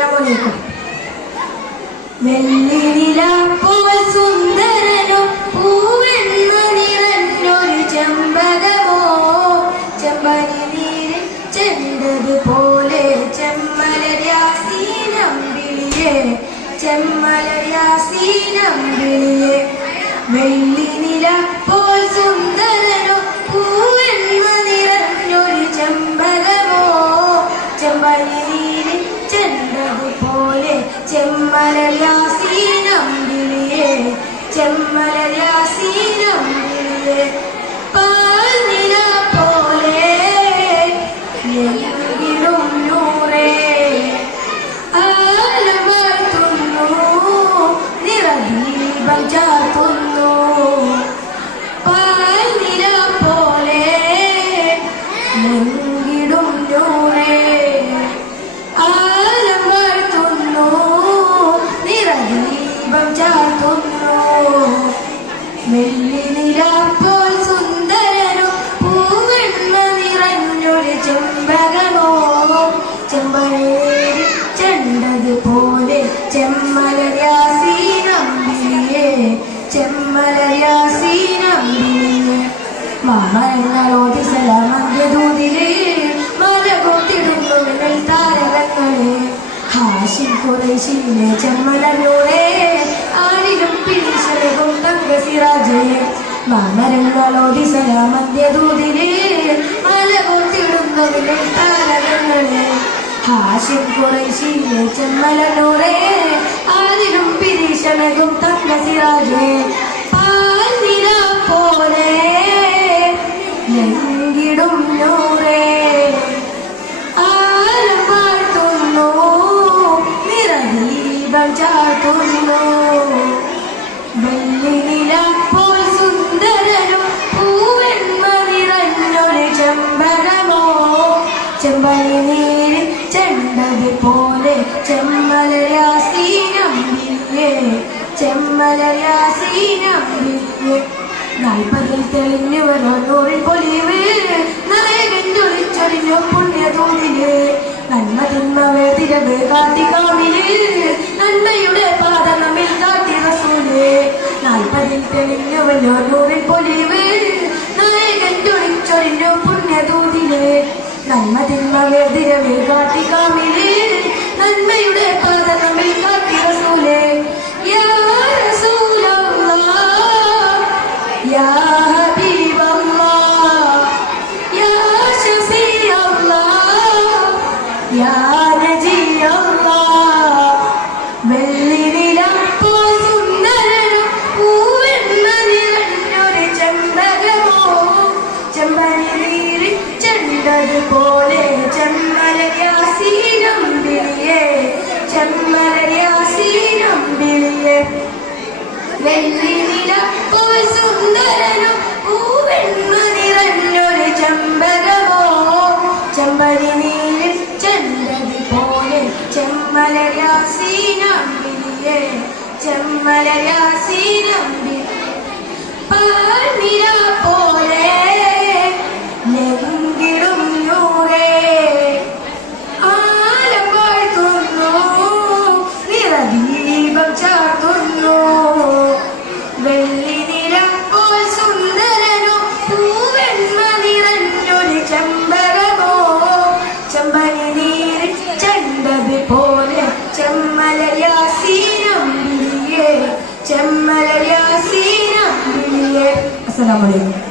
അസ്സലാമു വെള്ളിനിലാപ്പോൾ സുന്ദരനോ പൂവെണ്ണ നിറഞ്ഞൊരു ചെമ്പകമോ ചെമ്പനി നീരിൽ ചെണ്ടതുപോലെ ചെമ്മലരാസീനമ്പിളിയെ ചെമ്മലരാസീനമ്പിളിയെ വെള്ളിനിലാപ്പോൾ സുന്ദരനോ പൂവെണ്ണ നിറഞ്ഞൊരു ചെമ്പകമോ ചെമ്പനി നീരിൽ ചെണ്ടതുപോലെ ചെമ്മലരാസീനമ്പിളിയെ ചെമ്മലരാസീനമ്പിളിയെ പാൽനില പോലെ എങ്കിലും നൂറേ ആലമർത്തുന്നു നിറദീപം ചാർത്തുന്നു പാൽനില പോലെ എങ്കിലും നൂറേ വെള്ളിനിലാപ്പോൾ സുന്ദരനോ പൂവെണ്ണ നിറഞ്ഞൊരു ചെമ്പകമോ ചെമ്പനേരി ചെണ്ടതുപോലെ ചെമ്മലരാസീനമ്പിളിയെ ചെമ്മലരാസീനമ്പിളിയെ മാമരങ്ങളോതി സലാമന്ത്യദൂതിലെ മല കൊത്തിടുന്നു താരകങ്ങളെ ഹാഷിം ഖുറൈശിയിലെ ചെമ്മലൂടെ ആരിലും പിടിശലകും തങ്കസിറാജേ മാമരങ്ങളോതി സലാമന്ത്യദൂതിലെ മല കൊത്തിടുന്നതിലെ താരകങ്ങളെ ഹാഷിം ഖുറൈശിയിലെ ചെമ്മലൂടെ ആരിലും പിടിശലകും തങ്കസിറാജേ പാൽനില പോലെ ലംഘിടും നൂറേ ചാർത്തുന്നു വെള്ളിനിലാപ്പോൾ സുന്ദരനോ പൂവെണ്ണ നിറഞ്ഞൊരു ചെമ്പകമോ ചെമ്പനി നീരിൽ ചെണ്ടതുപോലെ ചെമ്മലരാസീനമ്പിളിയെ ചെമ്മലരാസീനമ്പിളിയെ 40 തെളിഞ്ഞു വരോ 100 പൊലിവ് നായകൻ ചൊരിച്ചൊരിഞ്ഞു പുണ്യതൂതില് നന്മ തിന്മ വേർതിരവ് കാട്ടിക്കാമില് നന്മയുടെ പാത നമ്മിൽ കാട്ടി റസൂല് 40 തെളിഞ്ഞു വരോ 100 പൊലിവ് നായകൻ ചൊരിച്ചൊരിഞ്ഞു പുണ്യതൂതില് നന്മ തിന്മ വേർതിരവ് കാട്ടിക്കാമില് നന്മയുടെ പാത നമ്മിൽ കാട്ടി റസൂല് യാ يا حبيب الله يا شفيع الله يا نجي الله വെള്ളിനിലാപ്പോൾ സുന്ദരനോ പൂവെണ്ണ നിറഞ്ഞൊരു ചെമ്പകമോ ചെമ്പനി നീരിൽ ചെണ്ടതുപോലെ ചെമ്മലരാസീനമ്പിളിയെ ചെമ്മലരാസീനമ്പിളിയെ വെള്ളിനിലാപ്പോൾ സുന്ദരനോ പൂവെണ്ണ നിറഞ്ഞൊരു ചെമ്പകമോ ചെമ്പനി നീരിൽ ചെണ്ടതുപോലെ ചെമ്മലരാസീനമ്പിളിയെ ചെമ്മലരാസീനമ്പിളിയെ പാൽനില പോലെ ലംഘിടും നൂറേ ആലം വാഴ്ത്തുന്നു നിറദീപം ചാർത്തുന്നു വെള്ളിനിലാപ്പോൾ സുന്ദരനോ പൂവെണ്ണ നിറഞ്ഞൊരു ചെമ്പകമോ ചെമ്പനി നീരിൽ ചെണ്ടതുപോലെ ചെമ്മലരാസീനമ്പിളിയെ ചെമ്മലരാസീനമ്പിളിയെ. അസ്സലാമു അലൈക്കും.